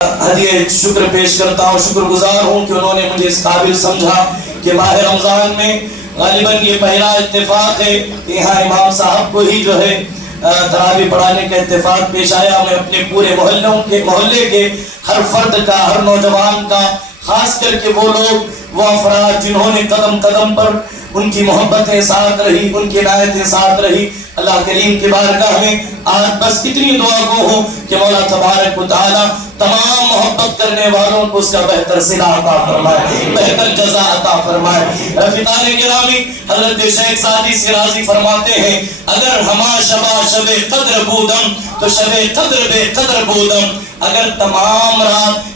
ہدیہ شکر پیش کرتا ہوں، شکر گزار ہوں کہ انہوں نے مجھے اس قابل سمجھا کہ ماہ رمضان میں غالباً یہ پہلا اتفاق ہے کہ یہاں امام صاحب کو ہی جو ہے تراویح پڑھانے کا اتفاق پیش آیا۔ میں اپنے پورے محلے کے ہر فرد کا، ہر نوجوان کا، خاص کر کے وہ لوگ، وہ افراد جنہوں نے قدم قدم پر ان کی محبتیں ساتھ رہی، ان کی عنایتیں ساتھ رہی، اللہ کریم کی بارگاہ میں آج بس اتنی دعا گو ہوں کہ مولا تبارک و تعالی تمام محبت کرنے والوں کو اس کا بہتر صلہ عطا فرمائے، بہتر جزا عطا فرمائے۔ رفیقان گرامی، حضرت شیخ سعدی شیرازی فرماتے ہیں اگر ہما شبہ شب قدر بودم تو شب قدر بے قدر بودم، اگر تمام رات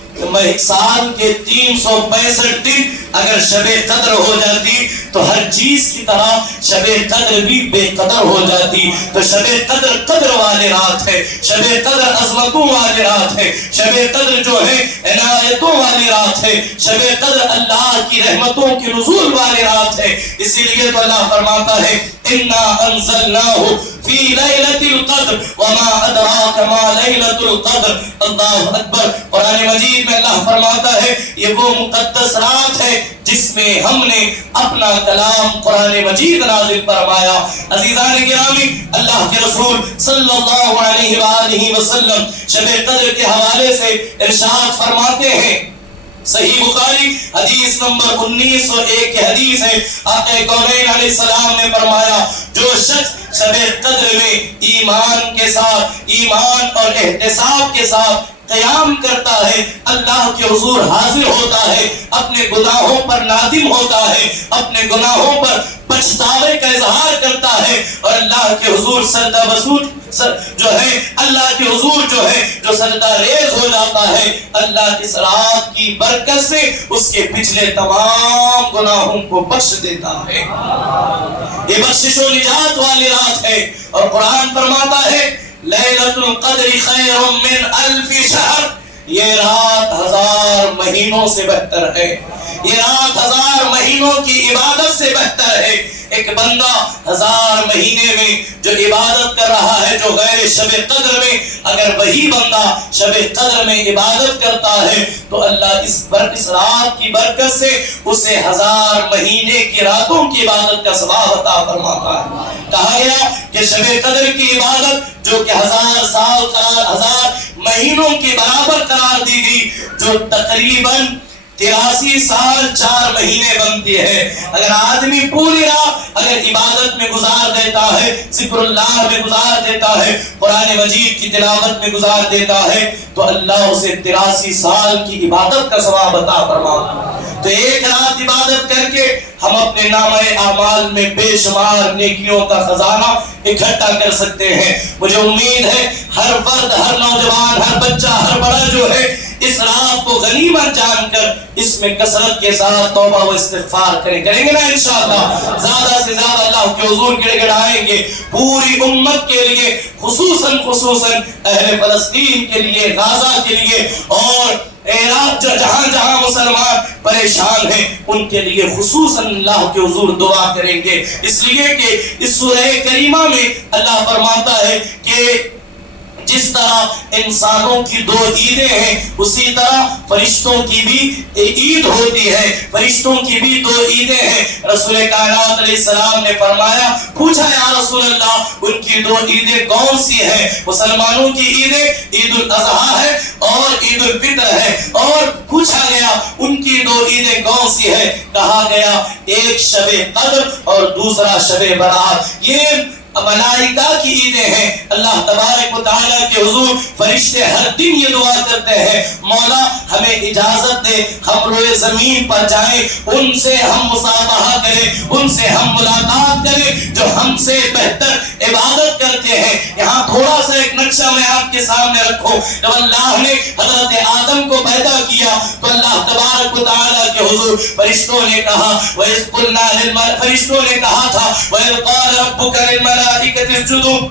سال کے 365 دن اگر شب قدر ہو جاتی تو ہر چیز کی طرح شب قدر بھی بے قدر ہو جاتی۔ تو شب قدر قدر والی رات ہے، شب قدر عظمتوں والی رات ہے، شب قدر جو ہے عنایتوں والی رات ہے، شب قدر اللہ کی رحمتوں کی نزول والی رات ہے۔ اسی لیے تو اللہ فرماتا ہے انا انزلناہ فی لیلۃ القدر وما ادراک ما لیلۃ القدر۔ اللہ اکبر۔ قرآن مجید میں اللہ فرماتا ہے یہ وہ مقدس رات ہے جس میں ہم نے اپنا کلام قرآن مجید نازل فرمایا۔ عزیزان گرامی، اللہ کے رسول صلی اللہ علیہ وآلہ وسلم شب قدر کے حوالے سے ارشاد فرماتے ہیں، صحیح بخاری حدیث نمبر 1901 کی حدیث ہے، آقا کونین علیہ السلام نے فرمایا جو شخص شب قدر میں ایمان کے ساتھ، ایمان اور احتساب کے ساتھ قیام کرتا ہے، اللہ کے حضور حاضر ہوتا ہے، اپنے گناہوں پر نادم ہوتا ہے، اپنے گناہوں پر پچھتاوے کا اظہار کرتا ہے، اور اللہ کے حضور سجدہ بسوط جو ہے، اللہ کے حضور جو ہے جو سجدہ ریز ہو جاتا ہے، اللہ اس رات کی برکت سے اس کے پچھلے تمام گناہوں کو بخش دیتا ہے۔ یہ بخشش و نجات والی رات ہے، اور قرآن فرماتا ہے لیلۃ القدر خیر من الف شہر، یہ رات 1000 مہینوں سے بہتر ہے، یہ رات 1000 مہینوں کی عبادت سے بہتر ہے۔ ایک بندہ 1000 مہینے میں جو عبادت کر رہا ہے جو غیر شب قدر میں، اگر وہی بندہ شب قدر میں عبادت کرتا ہے تو اللہ اس رات کی برکت سے اسے 1000 مہینے کی راتوں کی عبادت کا ثواب عطا فرماتا ہے۔ کہا گیا کہ شب قدر کی عبادت جو کہ 1000 سال 1000 مہینوں کے برابر قرار دی گئی، جو تقریباً 83 سال 4 مہینے بنتی ہے۔ اگر آدمی پوری رات اگر عبادت میں گزار دیتا ہے، ذکر اللہ میں گزار دیتا ہے، قرآن مجید کی تلاوت میں گزار دیتا ہے، تو اللہ اسے 83 سال کی عبادت کا ثواب عطا فرماتا ہے۔ تو ایک رات عبادت کر کے ہم اپنے نامہ اعمال میں بے شمار نیکیوں کا خزانہ اکٹھا کر سکتے ہیں۔ مجھے امید ہے ہر فرد، ہر نوجوان، ہر بچہ، ہر بڑا جو ہے اس رات کو غنیمت جان کر اس میں کثرت کے ساتھ توبہ و استغفار کریں گے نا انشاءاللہ، زیادہ سے زیادہ اللہ کے حضور گڑ گڑائیں گے، پوری امت کے لیے، خصوصاً اہل فلسطین کے لیے، غزہ کے لیے، اور عراق جہاں جہاں مسلمان پریشان ہیں ان کے لیے خصوصاً اللہ کے حضور دعا کریں گے۔ اس لیے کہ اس سورہ کریمہ میں اللہ فرماتا ہے کہ جس طرح انسانوں کی 2 عیدیں ہیں اسی طرح فرشتوں کی بھی عید ہوتی ہے، فرشتوں کی بھی 2 عیدیں ہیں۔ رسول کائنات علیہ السلام نے فرمایا، پوچھا یا رسول اللہ ان کی 2 عیدیں کون سی ہیں؟ مسلمانوں کی عیدیں عید الاضحیٰ ہے اور عید الفطر ہے، اور پوچھا گیا ان کی 2 عیدیں کون سی ہے؟ کہا گیا ایک شب قدر اور دوسرا شب برات۔ یہ ملائکہ کی عیدیں ہیں۔ اللہ تبارک و تعالیٰ کے حضور فرشتے ہر دن یہ دعا کرتے ہیں، مولا ہمیں اجازت دے ہم روئے زمین پر جائیں، ان سے ہم مصافحہ کریں، ان سے ہم ملاقات کریں جو ہم سے بہتر عبادت کرتے ہیں۔ یہاں تھوڑا سا ایک نقشہ میں آپ کے سامنے رکھو، جب اللہ نے حضرت آدم کو پیدا کیا تو اللہ تبارک و تعالیٰ کے حضور فرشتوں نے کہا وَإِذْ قُلْنَا فرشتوں نے کہا تھا وَإِذْ قَالَ رَبُّكَ لِلْمَلَائِكَةِ اسْجُدُوا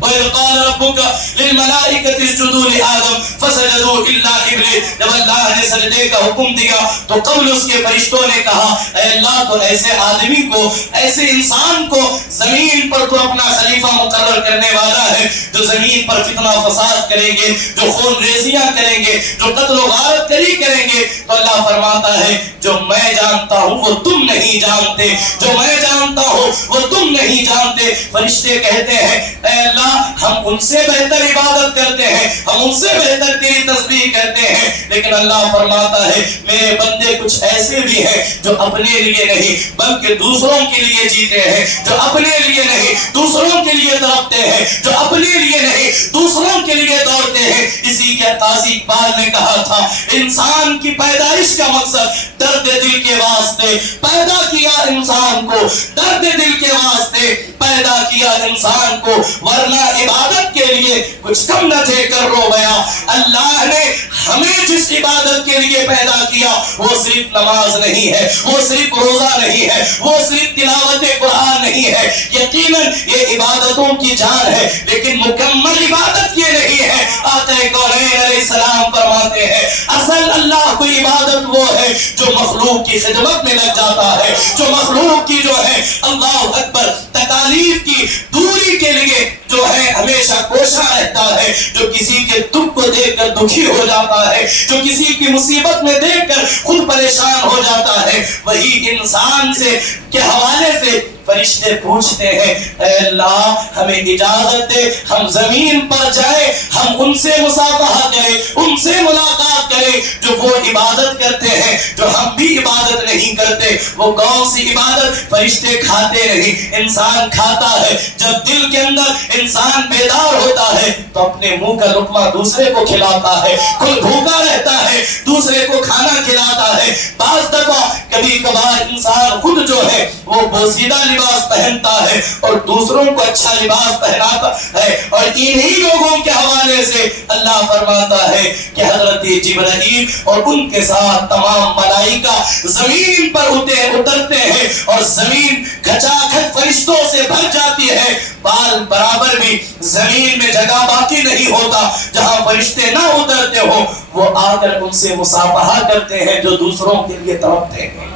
وَإِذْ قَالَ رَبُّكَ لِلْمَلَائِكَةِ اسْجُدُوا لِآدَمَ فَسَجَدُوا إِلَّا إِبْلِيسَ. جب اللہ نے سجدے کا حکم دیا تو قبل اس کے فرشتوں نے کہا اے اللہ تو ایسے آدمی کو، ایسے انسان کو زمین پر تو اپنا خلیفہ مقرر کرنے والا ہے جو زمین پر فتنہ فساد کریں گے، جو خون ریزیاں کریں گے، جو قتل و غارت کری کریں گے. تو اللہ فرماتا ہے جو میں جانتا ہوں وہ تم نہیں جانتے، جو میں جانتا ہوں وہ تم نہیں جانتے. فرشتے کہتے ہیں اے اللہ ہم ان سے بہتر عبادت کرتے ہیں، ہم ان سے بہتر تیری تسبیح کرتے ہیں. لیکن اللہ فرماتا ہے میرے بندے کچھ ایسے بھی ہیں جو اپنے لیے نہیں بلکہ دوسروں کے لیے جیتے ہیں، جو اپنے لیے نہیں دوسروں کے لیے تڑپتے ہیں، جو اپنے لیے نہیں دوسروں کے لیے دوڑتے ہیں. اسی کے قاضی اقبال نے کہا تھا انسان کی پیدائش کا مقصد درد دل کے واسطے پیدا کیا انسان کو، درد دل کے واسطے پیدا کیا انسان کو، ورنہ عبادت کے لیے کچھ کم نہ تھے کر رو گیا. اللہ نے ہمیں جس عبادت کے لیے پیدا کیا وہ صرف نماز نہیں ہے، وہ صرف روزہ نہیں ہے، وہ صرف تلاوت قرآن نہیں ہے. یقیناً یہ عبادتوں کی جان ہے لیکن مکمل عبادت یہ نہیں ہے. آقا کونین علیہ السلام فرماتے ہیں اصل اللہ کو عبادت وہ ہے جو مخلوق کی خدمت میں لگ جاتا ہے، جو مخلوق کی جو ہے اللہ اکبر تکالیف کی دوری کے لیے جو ہے ہمیشہ کوشاں رہتا ہے، جو کسی کے دکھ کو دیکھ کر دکھی ہو جاتا ہے، جو کسی کی مصیبت میں دیکھ کر خود پریشان ہو جاتا ہے. وہی انسان سے کے حوالے سے فرشتے پوچھتے ہیں اے اللہ ہمیں اجازت دے ہم زمین پر جائیں، ہم ان سے مصافحہ کریں، ان سے ملاقات کریں جو وہ عبادت کرتے ہیں جو ہم بھی عبادت نہیں کرتے. وہ کون سی عبادت؟ فرشتے کھاتے نہیں، انسان کھاتا ہے. جب دل کے اندر انسان بیدار ہوتا ہے تو اپنے منہ کا لقمہ دوسرے کو کھلاتا ہے، کوئی بھوکا رہتا ہے دوسرے کو کھانا کھلاتا ہے. بعض دفعہ کبھی کبھار انسان خود جو ہے وہ بوسیدہ لباس پہنتا ہے اور دوسروں کو اچھا لباس پہناتا ہے. اور انہی لوگوں کے حوالے سے اللہ فرماتا ہے کہ حضرت جبرائیل اور ان کے ساتھ تمام ملائکہ زمین پر اترتے ہیں اور زمین کھچا کھچ فرشتوں سے بھر جاتی ہے. بال برابر بھی زمین میں جگہ باقی نہیں ہوتا جہاں فرشتے نہ اترتے ہو. وہ آ کر ان سے مصافحہ کرتے ہیں جو دوسروں کے لیے تڑپتے ہیں،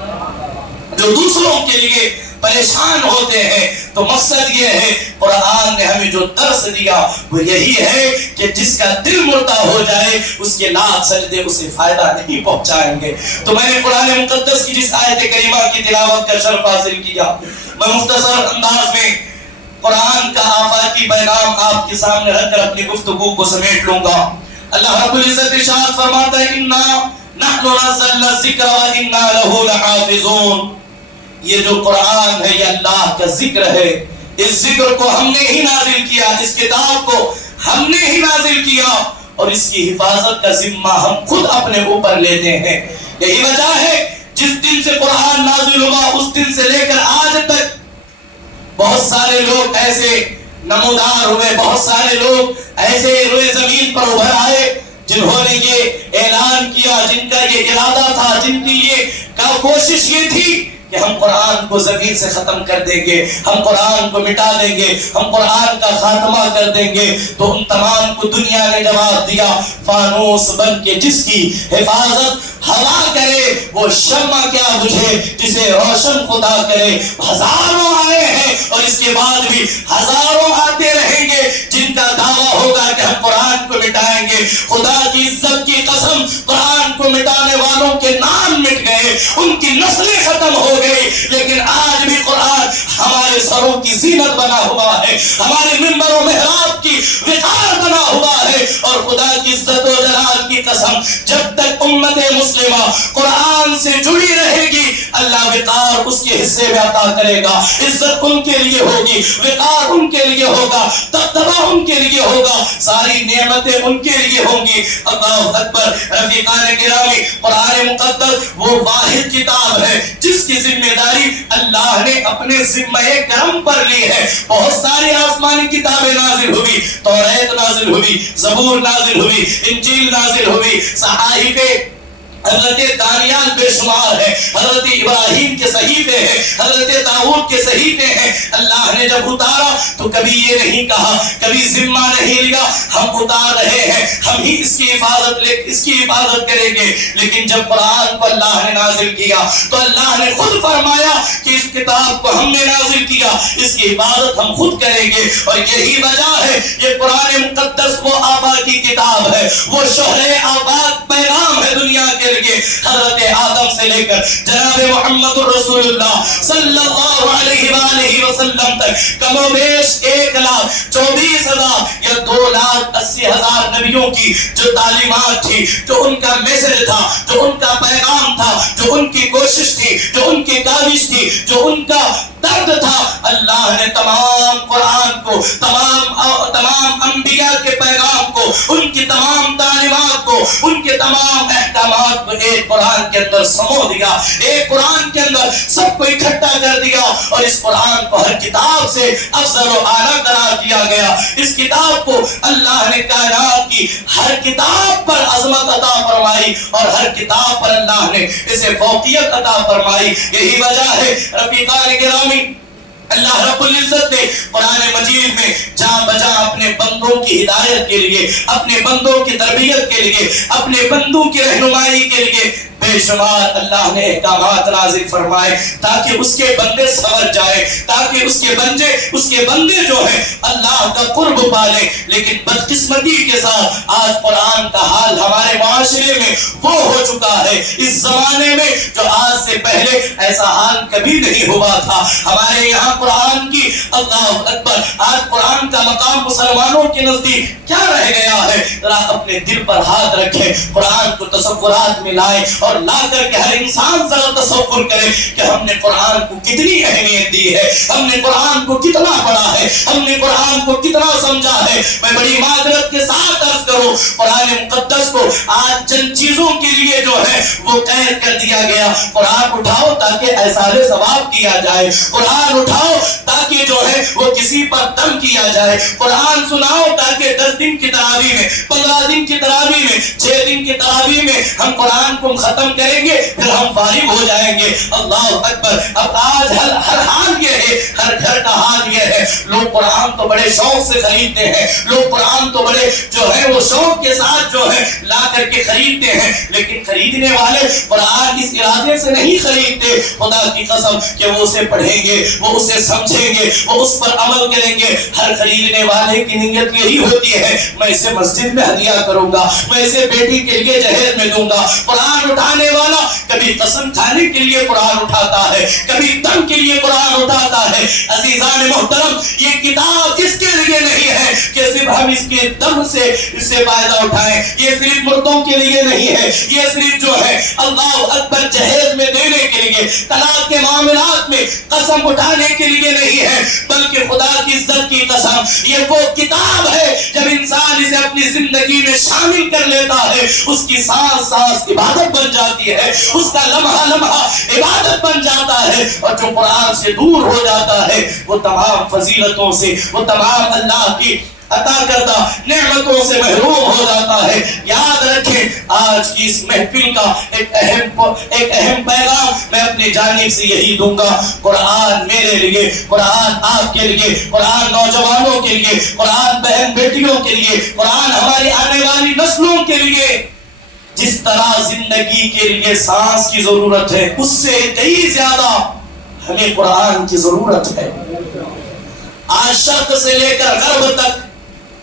جو دوسروں کے لیے پریشان ہوتے ہیں. تو مقصد یہ ہے قرآن نے ہمیں جو درس دیا وہ یہی ہے کہ جس کا دل مردہ ہو جائے اس کے لاکھ سجدے اسے فائدہ نہیں پہنچائیں گے. تو میں نے قرآن مقدس کی جس آیت کریمہ کی تلاوت کا شرف حاصل کیا، میں مختصر انداز میں قرآن کا آفاقی پیغام آپ کے سامنے رکھ کر اپنی گفتگو کو سمیٹ لوں گا. اللہ رب العزت ارشاد فرماتا ہے انا نحن نزلنا الذکر وانا له لحافظون. یہ جو قرآن ہے یہ اللہ کا ذکر ہے، اس ذکر کو ہم نے ہی نازل کیا، اس کتاب کو ہم نے ہی نازل کیا اور اس کی حفاظت کا ذمہ ہم خود اپنے اوپر لیتے ہیں. یہی وجہ ہے جس دن سے قرآن نازل ہوا اس دن سے لے کر آج تک بہت سارے لوگ ایسے نمودار ہوئے، بہت سارے لوگ ایسے روئے زمین پر ابھر آئے جنہوں نے یہ اعلان کیا، جن کا یہ ارادہ تھا، جن کی یہ کوشش یہ تھی کہ ہم قرآن کو زمین سے ختم کر دیں گے، ہم قرآن کو مٹا دیں گے، ہم قرآن کا خاتمہ کر دیں گے. تو ان تمام کو دنیا نے جواب دیا فانوس بن کے جس کی حفاظت ہوا کرے وہ شمع کیا بجھے جسے روشن خدا کرے. ہزاروں آئے ہیں اور اس کے بعد بھی ہزاروں آتے رہیں گے جن کا دعویٰ ہوگا کہ ہم قرآن کو مٹائیں گے. خدا کی عزت کی قسم قرآن کو مٹانے والوں کے نام مٹ گئے، ان کی نسلیں ختم ہو گئی، لیکن آج بھی قرآن ہمارے سروں کی زینت بنا ہوا ہے، ہمارے منبر و محراب کی وقار بنا ہوا ہے. اور خدا کی عزت و جلال کی قسم جب تک امت مسلمہ قرآن سے جڑی رہے گی اللہ وقار اس کے حصے میں عطا کرے گا. عزت ان کے لیے ہوگی، وقار ان کے لیے ہوگا، دبدبہ ان کے لیے ہوگا، ساری نعمتیں ان کے لیے ہوں گی. اللہ اکبر. رفیقان گرامی، قرآن مقدس وہ واحد کتاب ہے جس کی ذمہ داری اللہ نے اپنے ذمہ کرم پر لی ہے. بہت ساری آسمانی کتابیں نازل ہوئی، توریت نازل ہوئی، زبور نازل ہوئی، انجیل نازل ہوئی، صحائف حضرت دانیال بے شمار ہے، حضرت ابراہیم کے صحیفے ہیں، حضرت داؤد کے صحیفے ہیں۔ اللہ نے جب اتارا تو کبھی یہ نہیں کہا، کبھی ذمہ نہیں لیا ہم اتار رہے ہیں، ہم ہی اس کی حفاظت کریں گے۔ لیکن جب قرآن کو اللہ نے نازل کیا تو اللہ نے خود فرمایا کہ اس کتاب کو ہم نے نازل کیا، اس کی حفاظت ہم خود کریں گے۔ اور یہی وجہ ہے یہ قرآن مقدس وہ آبا کی کتاب ہے، وہ شہر آباد پیغام ہے دنیا کے لیے۔ حضرت آدم سے لے کر جناب محمد رسول اللہ صلی اللہ علیہ وآلہ وسلم تک کم و بیش 1,24,000 یا 2,80,000 نبیوں کی جو تعلیمات تھی، جو ان کا میسج تھا، جو ان کا پیغام تھا، جو ان کی کوشش تھی، جو ان کی کاوش تھی، جو ان کا درد تھا، اللہ نے تمام قرآن کو، تمام انبیاء کے پیغام کو، ان کی تمام تعلیمات کو، ان کے تمام احکامات کو ایک قرآن کے اندر سمو دیا، ایک قرآن کے اندر سب کو اکٹھا کر دیا۔ اور اس قرآن کو ہر کتاب سے افضل و اعلیٰ قرار دیا گیا۔ اس کتاب کو اللہ نے کائنات کی ہر کتاب پر عظمت عطا فرمائی اور ہر کتاب پر اللہ نے اسے فوقیت عطا فرمائی۔ یہی وجہ ہے رفیقان گرامی، اللہ رب العزت نے قرآن مجید میں جہاں بجا اپنے بندوں کی ہدایت کے لیے، اپنے بندوں کی تربیت کے لیے، اپنے بندوں کی رہنمائی کے لیے بے شمار اللہ نے احکامات نازل فرمائے تاکہ اس کے بندے سنور جائے، تاکہ اس کے بندے جو ہیں اللہ کا قرب پالے۔ لیکن بدقسمتی کے ساتھ آج قرآن کا حال ہمارے معاشرے میں وہ ہو چکا ہے، اس زمانے میں جو آج سے پہلے ایسا حال کبھی نہیں ہوا تھا۔ ہمارے یہاں قرآن کی اللہ اکبر، آج قرآن کا مقام مسلمانوں کے نزدیک کیا رہ گیا ہے؟ ذرا اپنے دل پر ہاتھ رکھیں، قرآن کو تصورات میں لائیں اور لا کر کے ہر انسان ذرا تصور کرے کہ ہم نے قرآن کو کتنی اہمیت دی ہے، ہم نے قرآن کو کتنا پڑھا ہے، ہم نے قرآن کو کتنا سمجھا ہے۔ میں بڑی معذرت کے ساتھ عرض کروں، قرآن مقدس کو آج چند چیزوں کے لیے جو ہے وہ قید کر دیا گیا۔ قرآن اٹھاؤ تاکہ ایثار ثواب کیا جائے، قرآن اٹھاؤ تاکہ جو ہے وہ کسی پر دم کیا جائے، قرآن سناؤ تاکہ 10 دن کی تراویح میں، 15 دن کی تراویح میں، 6 دن کی تراویح میں ہم قرآن کو ختم کریں گے، پھر ہم فارغ ہو جائیں گے۔ اللہ اکبر! اب آج ہر حال یہ ہے، ہر گھر کا حال یہ ہے، لوگ قرآن تو بڑے شوق سے خریدتے ہیں، لوگ قرآن تو بڑے جو ہے وہ شوق کے ساتھ جو ہے لا کر کے خریدتے ہیں، لیکن خریدنے والے قرآن اس ارادے سے نہیں خریدتے خدا کی قسم کہ وہ اسے پڑھیں گے، وہ اسے سمجھیں گے، وہ اس پر عمل کریں گے۔ ہر خریدنے والے کی نیت یہی ہوتی ہے، میں اسے مسجد میں ہدیہ کروں گا، میں اسے بیٹی کے لیے جہیز میں دوں گا۔ قرآن اٹھانے والا کبھی قسم کھانے کے لیے قرآن اٹھاتا ہے، کبھی دم کے لیے قرآن اٹھاتا ہے۔ عزیزان محترم، یہ کتاب اس کے لیے نہیں ہے کہ صرف ہم اس کے دم سے اس سے فائدہ اٹھائیں، یہ صرف مردوں کے لیے نہیں ہے، یہ صرف جو ہے اللہ اکبر جہیز میں دینے کے لیے، طلاق کے معاملات میں قسم اٹھانے کے لیے نہیں ہے، بلکہ خدا کی عزت کی قسم یہ وہ کتاب ہے جب انسان اسے اپنی زندگی میں شامل کر لیتا ہے، اس کی سانس سانس عبادت بن جاتی ہے، اس کا لمحہ لمحہ عبادت بن جاتا ہے۔ اور جو قرآن سے دور ہو جاتا ہے وہ تمام فضیلتوں سے، وہ تمام اللہ کی عطا کردہ نعمتوں سے محروم ہو جاتا ہے۔ یاد رکھیں، آج کی اس محفل کا ایک اہم پیغام میں اپنی جانب سے یہی دوں گا، قرآن میرے لیے، قرآن آپ کے لیے، قرآن نوجوانوں کے لیے، قرآن بہن بیٹیوں کے لیے، قرآن ہماری آنے والی نسلوں کے لیے جس طرح زندگی کے لیے سانس کی ضرورت ہے، اس سے کئی زیادہ ہمیں قرآن کی ضرورت ہے۔ آج شرق سے لے کر غرب تک،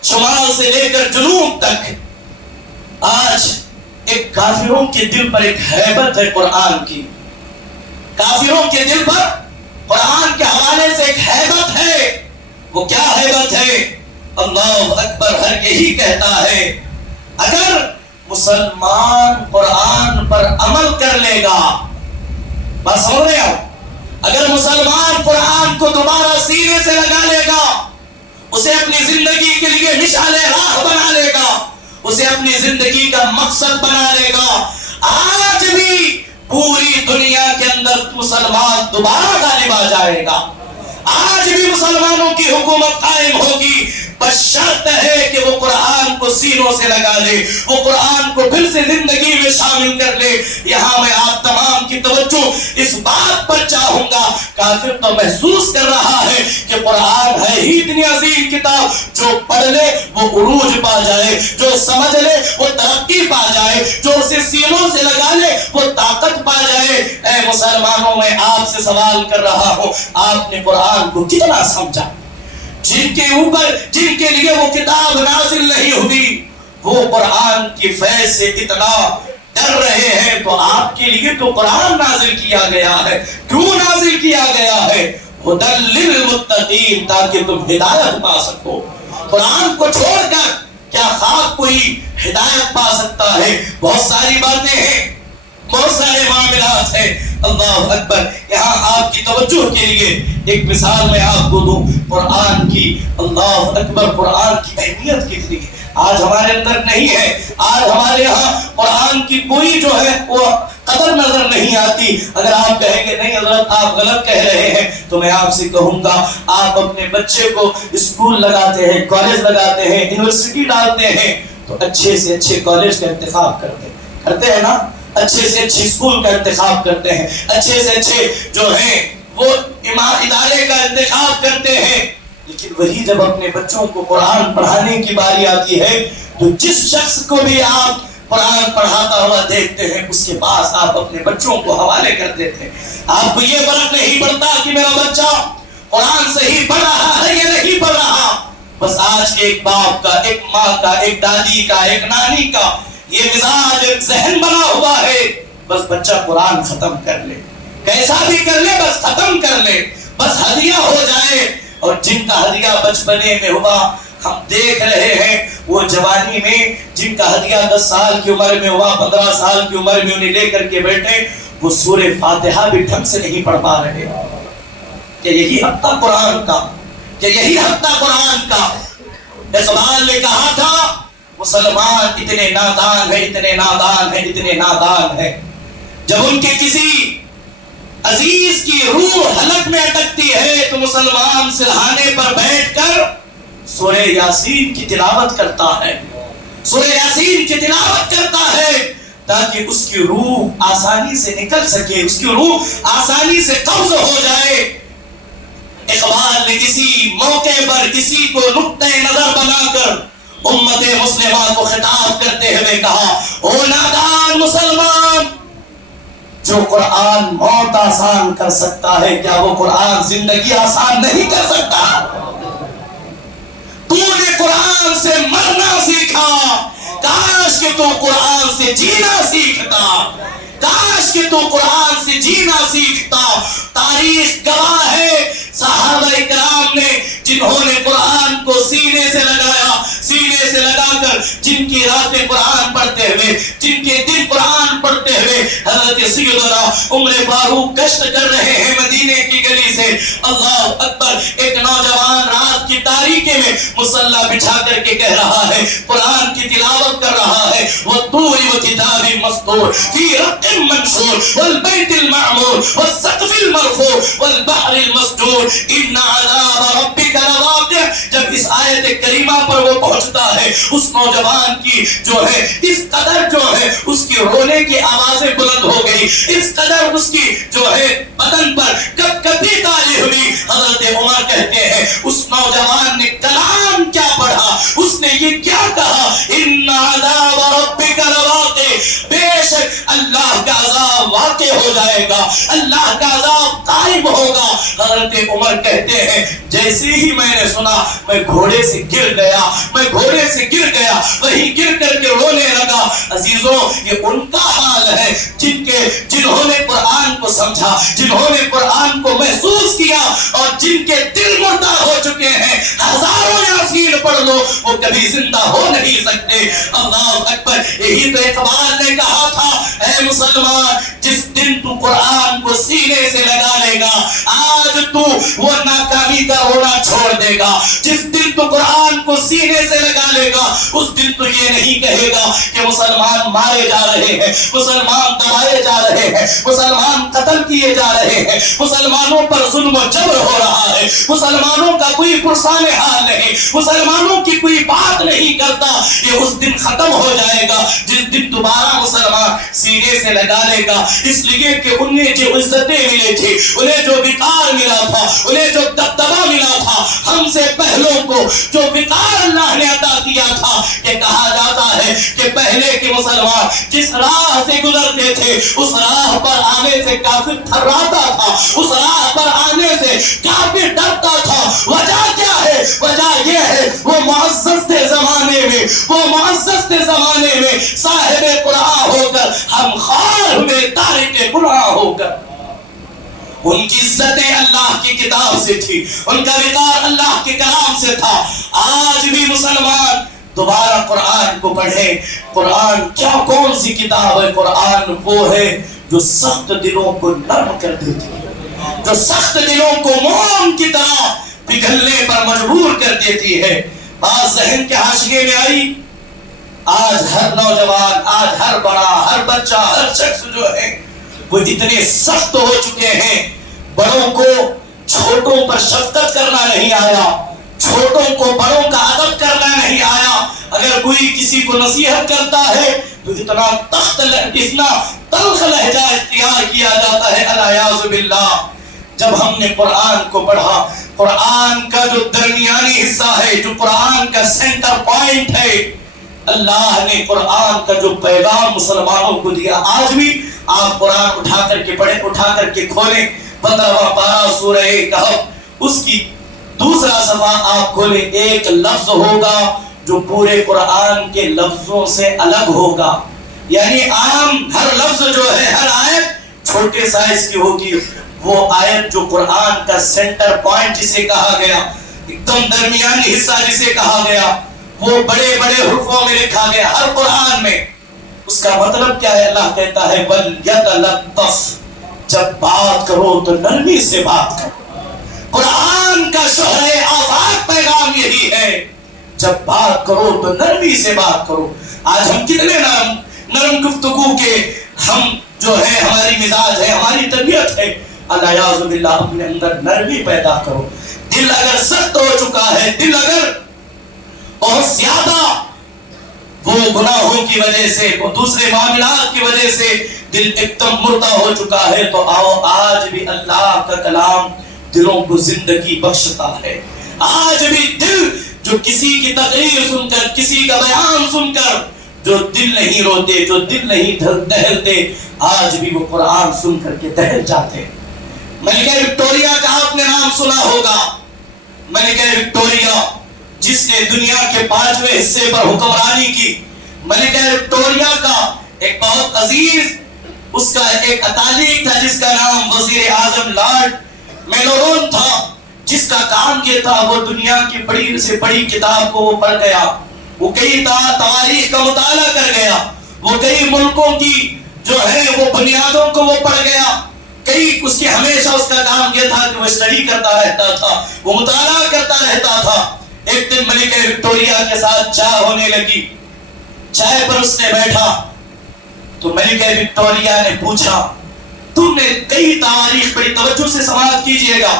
شمال سے لے کر جنوب تک، آج ایک کافروں کے دل پر ایک ہیبت ہے قرآن کی، کافروں کے دل پر قرآن کے حوالے سے ایک ہیبت ہے۔ وہ کیا ہیبت ہے؟ اللہ اکبر! ہر یہی کہتا ہے اگر مسلمان قرآن پر عمل کر لے گا، بس ہو رہے ہو، اگر مسلمان قرآن کو دوبارہ سینے سے لگا لے گا، اسے اپنی زندگی کے لیے مشعل راہ بنا لے گا، اسے اپنی زندگی کا مقصد بنا لے گا، آج بھی پوری دنیا کے اندر مسلمان دوبارہ غالب آ جائے گا، آج بھی مسلمانوں کی حکومت قائم ہوگی، بس شرط ہے کہ وہ قرآن کو سینوں سے لگا لے، وہ قرآن کو پھر سے زندگی میں شامل کر لے، یہاں میں آپ تمام کی توجہ اس بات پر چاہوں گا، کافر تو محسوس کر رہا ہے کہ قرآن ہے ہی اتنی عظیم کتاب، جو پڑھ لے وہ عروج پا جائے، جو سمجھ لے وہ ترقی پا جائے، جو اسے سینوں سے لگا لے وہ طاقت پا جائے۔ اے مسلمانوں، میں آپ سے سوال کر رہا ہوں، آپ نے قرآن کو کتنا سمجھا؟ جن کے اوپر، جن کے لیے وہ کتاب نازل نہیں ہوئی، وہ قرآن کی فیض سے اتنا ڈر رہے ہیں، تو آپ کے لیے تو قرآن نازل کیا گیا ہے۔ کیوں نازل کیا گیا ہے؟ ہدی للمتقین، تاکہ تم ہدایت پا سکو۔ قرآن کو چھوڑ کر کیا خاک کوئی ہدایت پا سکتا ہے؟ بہت ساری باتیں ہیں، بہت سارے معاملات ہیں۔ اللہ اکبر، یہاں آپ کی توجہ کے لیے ایک مثال میں آپ کو دوں قرآن کی۔ اللہ اکبر، قرآن کی اہمیت کتنی ہے آج ہمارے اندر نہیں ہے۔ آج ہمارے ہاں قرآن کی کوئی جو ہے وہ قدر نظر نہیں آتی۔ اگر آپ کہیں گے نہیں حضرت آپ غلط کہہ رہے ہیں، تو میں آپ سے کہوں گا، آپ اپنے بچے کو اسکول لگاتے ہیں، کالج لگاتے ہیں، یونیورسٹی ڈالتے ہیں، تو اچھے سے اچھے کالج کا انتخاب کرتے ہیں نا، اچھے سے اچھی اسکول کا انتخاب کرتے ہیں، اچھے سے اچھے جو ہیں وہ ادارے کا انتخاب کرتے ہیں۔ لیکن وہی جب اپنے بچوں کو قرآن پڑھانے کی باری آتی ہے، تو جس شخص کو بھی آپ قرآن پڑھاتا ہوا دیکھتے ہیں، اس کے پاس آپ اپنے بچوں کو حوالے کر دیتے ہیں۔ آپ کو یہ فرق نہیں پڑتا کہ میرا بچہ قرآن صحیح پڑھ رہا ہے یا نہیں پڑھ رہا۔ بس آج ایک باپ کا، ایک ماں کا، ایک دادی کا، ایک نانی کا یہ مزاج، ایک ذہن بنا ہوا ہے، بس بچہ قرآن ختم کر لے، کیسا بھی کر لے، بس ختم کر لے، بس ہدیہ ہو جائے۔ اور جن کا ہدیہ بچپنے میں ہوا، ہم دیکھ رہے ہیں وہ جوانی میں جن کا ہدیہ 10 سال کی عمر میں ہوا، 15 سال کی عمر میں انہیں لے کر کے بیٹھے، وہ سورہ فاتحہ بھی ڈھنگ سے نہیں پڑھ پا رہے۔ کہ یہی حق تھا قرآن کا، کہ یہی حق تھا قرآن کا۔ اقبال نے کہا تھا مسلمان اتنے نادان ہیں، اتنے نادان ہیں، اتنے نادان ہیں، جب ان کے کسی عزیز کی روح حلق میں اٹکتی ہے تو مسلمان سرہانے پر بیٹھ کر سورہ یاسین کی تلاوت کرتا ہے، سورہ یاسین کی تلاوت کرتا ہے، تاکہ اس کی روح آسانی سے نکل سکے، اس کی روح آسانی سے قبض ہو جائے۔ اقبال نے کسی موقع پر کسی کو نقطۂ نظر بنا کر امت مسلمہ کو خطاب کرتے ہوئے کہا، او نادان مسلمان، جو قرآن موت آسان کر سکتا ہے، کیا وہ قرآن زندگی آسان نہیں کر سکتا؟ تو نے قرآن سے مرنا سیکھا، کاش کہ تو قرآن سے جینا سیکھتا، کاش کہ تو قرآن سے جینا سیکھتا۔ تاریخ گواہ ہے صحابہ اکرام نے جنہوں نے قرآن کو سینے سے لگایا، سینے سے لگا کر جن کی راتیں قرآن پڑھتے ہوئے، جن کے دن قرآن پڑھتے ہوئے حضرت سیدنا عمر فاروق گشت کر رہے ہیں مدینے کی گلی سے۔ اللہ اکبر، ایک نوجوان رات کی تاریکی میں مصلی بچھا کر کے کہہ رہا ہے، قرآن کی تلاوت کر رہا ہے، وَالطُّورِ وَكِتَابٍ مَّسْطُورٍ فِي رَقٍّ مَّنشُورٍ وَالْبَيْتِ الْمَعْمُورِ وَالسَّقْفِ الْمَرْفُوعِ وَالْبَحْرِ الْمَسْجُورِ إِنَّ عَذَابَ رَبِّكَ لَوَاقِعٌ۔ جب اس آیت کریمہ پر وہ پہنچتا ہے، اس نوجوان کی جو ہے اس قدر جو ہے اس کی رونے کی آوازیں بلند ہو گئی، اس قدر اس کی جو ہے بدن پر کب کبھی تالی ہوئی۔ حضرت عمر کہتے ہیں اس نوجوان نے کلام کیا پڑھا، اس نے یہ کیا کہا، ان عذاب ربک لواقع، بے شک اللہ کا عذاب واقع ہو جائے گا، اللہ کا عذاب قائم ہوگا۔ حضرت عمر کہتے ہیں جیسے ہی میں نے سنا میں گھوڑے سے گر گیا، میں گھوڑے سے گر گیا، وہیں گر کر کے رونے لگا۔ عزیزوں، یہ ان کا حال ہے جنہوں نے قرآن کو سمجھا، جنہوں نے قرآن کو محسوس کیا، اور جن کے دل مردہ ہو چکے ہیں۔ ہزاروں یاسین پڑھ لو، وہ کبھی زندہ ہو نہیں سکتے۔ اللہ اکبر، یہی تو اقبال نے کہا تھا، اے مسلمان، جس دن تو قرآن کو سینے سے لگا لے گا، آج تو وہ ناکامی کا رونا چھوڑ دے گا۔ جس دن تو قرآن کو سینے سے لگا لے گا اس دن تو یہ نہیں کہے گا کہ مسلمان مارے جا رہے ہیں، مسلمان دبائے جا رہے ہیں، مسلمان قتل کیے جا رہے ہیں، مسلمانوں پر ظلم و جبر ہو رہا ہے، مسلمانوں کا کوئی پرسان حال نہیں، مسلمانوں کی کوئی بات نہیں کرتا۔ یہ اس دن ختم ہو جائے گا جس دن دوبارہ مسلمان سینے سے لگا لے گا، اس لیے کہ انہیں جو عزتیں ملی تھی، انہیں جو وقار ملا تھا، انہیں جو دبدبہ ملا تھا، ہم سے پہلوں کو جو وقار اللہ نے عطا کیا تھا، کہ کہا جاتا ہے کہ پہلے کے مسلمان جس راہ سے گزرتے تھے اس راہ پر آنے سے کافر تھراتا تھا، اس راہ پر آنے سے کافر ڈرتا تھا۔ وجہ کیا ہے؟ وجہ یہ ہے وہ معزز تھے زمانے میں، وہ معزز تھے زمانے میں صاحب قرآن ہو کر ہم خوار ہوئے تارک قرآن ہو کر۔ ان کی عزتیں اللہ کی کتاب سے تھی، ان کا وقار اللہ کے کلام سے تھا۔ آج بھی مسلمان دوبارہ قرآن کو پڑھیں۔ قرآن کیا کون سی کتاب ہے؟ قرآن وہ ہے جو سخت دلوں کو نرم کر دیتی ہے، جو سخت دلوں کو موم کی طرح پگھلنے پر مجبور کر دیتی ہے۔ بات ذہن کے حاشیے میں آئی، آج ہر نوجوان، آج ہر بڑا، ہر بچہ، ہر شخص جو ہے وہ اتنے سخت ہو چکے ہیں، بڑوں کو چھوٹوں پر شفقت کرنا نہیں آیا، چھوٹوں کو بڑوں کا ادب کرنا نہیں آیا۔ اگر کوئی کسی کو نصیحت کرتا ہے تو اتنا تلخ لہجہ اختیار کیا جاتا ہے، الیاذ باللہ۔ جب ہم نے قرآن کو پڑھا، قرآن کا جو درمیانی حصہ ہے، جو قرآن کا سینٹر پوائنٹ ہے، اللہ نے قرآن کا جو پیغام مسلمانوں کو دیا، آج بھی آپ قرآن اٹھا کر کے پڑھیں، اٹھا کر کے کھولیں، 15واں پارہ سورہ کہف، اس کی دوسرا صفحہ آپ کھولیں، ایک لفظ ہوگا جو پورے قرآن کے لفظوں سے الگ ہوگا۔ یعنی عام ہر لفظ جو ہے، ہر آیت چھوٹے سائز کی ہوگی، وہ آیت جو قرآن کا سینٹر پوائنٹ جسے کہا گیا، ایک دم درمیانی حصہ جسے کہا گیا، وہ بڑے بڑے حروفوں میں لکھا گیا ہر قرآن میں۔ اس کا مطلب کیا ہے؟ اللہ کہتا ہے وَلْيَتَلَطَّفْ، جب بات کرو تو نرمی سے بات کرو۔ قرآن کا شہر آفاق پیغام یہی ہے، جب بات کرو تو نرمی سے بات کرو۔ آج ہم کتنے نرم گفتگو کے ہم جو ہے، ہماری مزاج ہے، ہماری طبیعت ہے۔ الیاذ باللہ، اپنے اندر نرمی پیدا کرو۔ دل اگر سخت ہو چکا ہے، دل اگر بہت زیادہ وہ گناہوں کی وجہ سے، وہ دوسرے معاملات کی وجہ سے دل ایک دم مردہ ہو چکا ہے، تو آؤ آج بھی اللہ کا کلام دلوں کو زندگی بخشتا ہے۔ آج بھی دل جو کسی کی تقریر سن کر، کسی کا بیان سن کر جو دل نہیں روتے، جو دل نہیں دہلتے، آج بھی وہ قرآن سن کر کے دہل جاتے۔ ملکہ وکٹوریا کا آپ نے نام سنا ہوگا، ملکہ وکٹوریا جس نے دنیا کے 5ویں حصے پر حکمرانی کی۔ ملکہ وکٹوریا کا ایک بہت عزیز اس کا ایک اتالیق تھا جس کا نام وزیر اعظم لارڈ میلورون تھا، جس کا کام یہ تھا وہ دنیا کی بڑی سے بڑی کتاب کو وہ پڑھ گیا، وہ کئی تواریخ کا مطالعہ کر گیا، وہ کئی ملکوں کی جو ہے وہ بنیادوں کو وہ پڑھ گیا، کئی اس کی ہمیشہ اس کا کام یہ تھا کہ وہ اسٹڈی کرتا رہتا تھا، وہ مطالعہ کرتا رہتا تھا۔ ایک دن ملکہ وکٹوریا کے ساتھ چائے ہونے لگی، چائے پر اس نے بیٹھا تو ملکہ وکٹوریا نے پوچھا، تم نے کئی تواریخ پڑھی، توجہ سے سماعت کیجئے گا،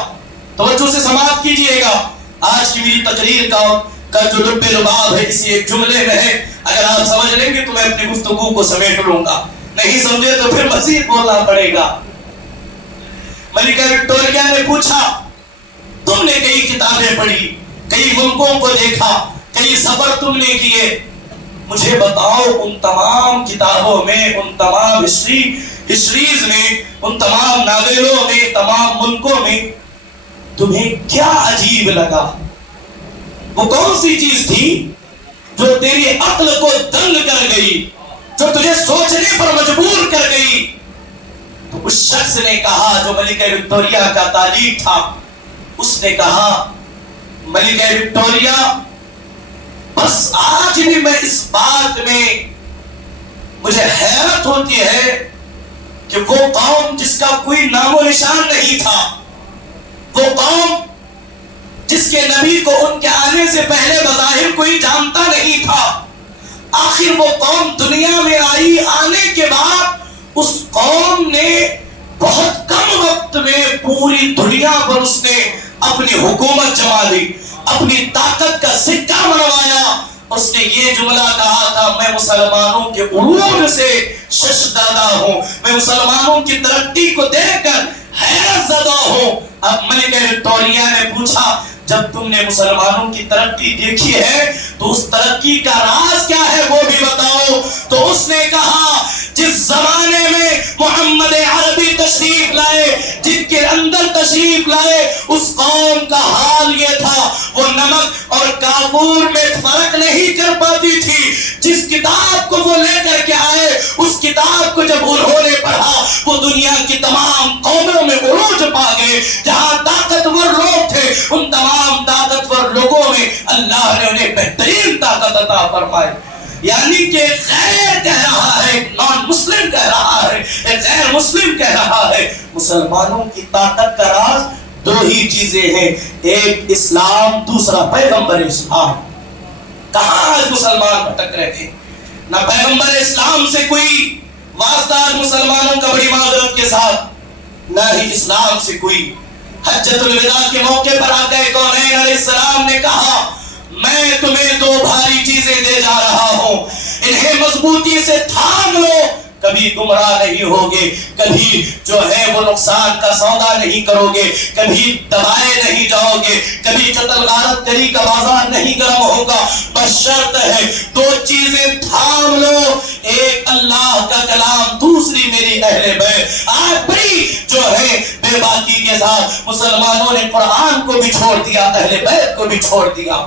توجہ سے سماعت کیجئے گا۔ آج کی میری تقریر کا جو لب لباب ہے اسی ایک جملے میں ہے، اگر آپ سمجھ لیں گے تو میں اپنی گفتگو کو سمیٹ لوں گا، نہیں سمجھے تو پھر مزید بولنا پڑے گا۔ ملکہ وکٹوریا نے پوچھا، تم نے کئی کتابیں پڑھی، کئی ملکوں کو دیکھا، کئی سفر تم نے کیے، مجھے بتاؤ ان تمام کتابوں میں، ان تمام ہسٹریز میں، ان تمام ناولوں میں، تمام ملکوں میں تمہیں کیا عجیب لگا؟ وہ کون سی چیز تھی جو تیری عقل کو دنگ کر گئی، جو تجھے سوچنے پر مجبور کر گئی؟ تو اس شخص نے کہا جو ملکہ وکٹوریا کا تالیق تھا، اس نے کہا، ملکہ وکٹوریا بس آج بھی میں اس بات میں مجھے حیرت ہوتی ہے کہ وہ قوم جس کا کوئی نام و نشان نہیں تھا، وہ قوم جس کے نبی کو ان کے آنے سے پہلے بظاہر کوئی جانتا نہیں تھا، آخر وہ قوم دنیا میں آئی، آنے کے بعد اس قوم نے بہت کم وقت میں پوری دنیا پر اس نے اپنی حکومت جما دی، اپنی طاقت کا سکہ منوایا۔ اس نے یہ جملہ کہا تھا، میں مسلمانوں کے عروج سے ششدادہ ہوں، میں مسلمانوں کی ترقی کو دیکھ کر حیرت زدہ ہوں۔ اب ملکہ وکٹوریہ نے پوچھا، جب تم نے مسلمانوں کی ترقی دیکھی ہے تو اس ترقی کا راز کیا ہے وہ بھی بتاؤ۔ تو اس نے کہا، جس زمانے میں محمد عربی تشریف لائے، جن کے اندر تشریف لائے، اس قوم کا حال یہ تھا، وہ نمک اور کافور میں فرق نہیں کر پاتی تھی۔ جس کتاب کو وہ لے کر کے آئے، اس کتاب کو جب انہوں نے پڑھا، وہ دنیا کی تمام قوموں میں عروج پا گئے۔ جہاں طاقتور لوگ تھے، ان تمام طاقتور لوگوں میں اللہ نے انہیں بہترین طاقت عطا فرمائی۔ یعنی کہ غیر کہہ رہا ہے، نان مسلم کہہ رہا ہے، غیر مسلم کہہ رہا ہے، مسلمانوں کی طاقت کا راز دو ہی چیزیں ہیں، ایک اسلام، دوسرا پیغمبر اسلام۔ کہاں آج مسلمان بھٹک رہے تھے؟ نہ پیغمبر اسلام سے کوئی واسطہ آج مسلمانوں کا بڑی معذرت کے ساتھ، نہ ہی اسلام سے کوئی۔ حجۃ الوداع کے موقع پر آقا کونین علیہ السلام نے کہا، میں تمہیں دو بھاری چیزیں دے جا رہا ہوں، انہیں مضبوطی سے تھام لو، کبھی گمراہ نہیں ہوگے، کبھی جو ہے وہ نقصان کا سودا نہیں کرو گے، کبھی دبائے نہیں جاؤ گے، کبھی قتل غارت کری کا بازار نہیں گرم ہوگا، بس شرط ہے دو چیزیں تھام لو، ایک اللہ کا کلام، دوسری میری اہل بیت۔ آج بڑی جو ہے بے باکی کے ساتھ مسلمانوں نے قرآن کو بھی چھوڑ دیا، اہل بیت کو بھی چھوڑ دیا۔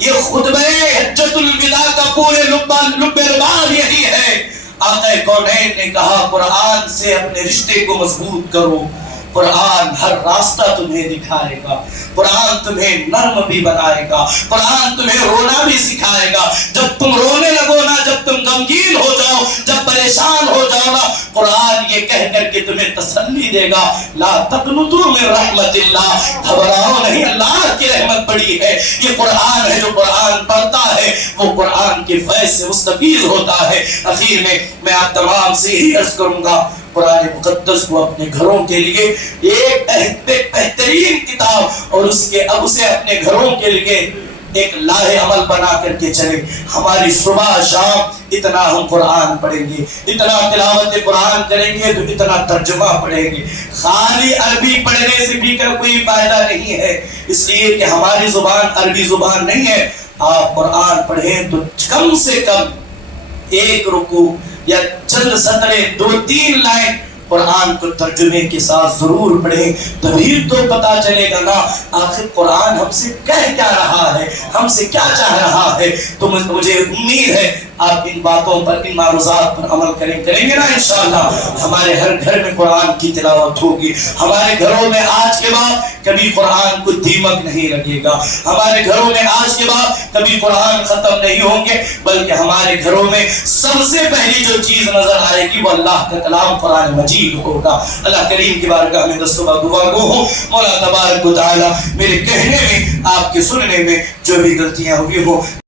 یہ خطبہ حجۃ الوداع کا پورے لب لباب یہی ہے۔ آقا کونین نے کہا، قرآن سے اپنے رشتے کو مضبوط کرو، قرآن ہر راستہ تمہیں دکھائے گا، قرآن تمہیں نرم بھی بنائے گا، قرآن تمہیں رونا بھی سکھائے گا۔ جب تم رونے لگو نا، جب تم غمگین ہو جاؤ، جب پریشان ہو جاؤ نا، قرآن یہ کہہ کر کے تمہیں تسلی دے گا، لا تقنطوا من رحمت اللہ، گھبراؤ نہیں، اللہ کی رحمت بڑی ہے۔ یہ قرآن ہے، جو قرآن پڑھتا ہے وہ قرآن کے فیض سے مستفیض ہوتا ہے۔ اخیر میں آپ تمام سے ہی عرض کروں گا، قرآن مقدس کو اپنے گھروں کے لیے ایک بہترین کتاب، اور اس کے اب اسے اپنے گھروں کے لیے ایک لاہ عمل بنا کر کے چلے۔ ہماری صبح شام اتنا ہم قرآن پڑھیں گے، اتنا تلاوت قرآن کریں گے تو اتنا ترجمہ پڑھیں گے۔ خالی عربی پڑھنے سے بھی کوئی فائدہ نہیں ہے، اس لیے کہ ہماری زبان عربی زبان نہیں ہے۔ آپ قرآن پڑھیں تو کم سے کم ایک رکوع یا چند سطریں، 2-3 لائن قرآن کو ترجمے کے ساتھ ضرور پڑھیں، تبھی تو پتا چلے گا نا آخر قرآن ہم سے کہہ کیا رہا ہے، ہم سے کیا چاہ رہا ہے۔ تو مجھے امید ہے آپ ان باتوں پر، ان معروضات پر عمل کریں گے نا انشاءاللہ۔ ہمارے ہر گھر میں قرآن کی تلاوت ہوگی، ہمارے گھروں میں آج کے بعد کبھی قرآن کو دیمک نہیں لگے گا، ہمارے گھروں میں آج کے بعد کبھی قرآن ختم نہیں ہوں گے، بلکہ ہمارے گھروں میں سب سے پہلی جو چیز نظر آئے گی وہ اللہ کا کلام قرآن مجید ہوگا۔ اللہ کریم کی بارگاہ میں دستوں دعا گو ہوں، مولا تبارک و تعالی میرے کہنے میں، آپ کے سننے میں جو بھی غلطیاں ہوئی ہوں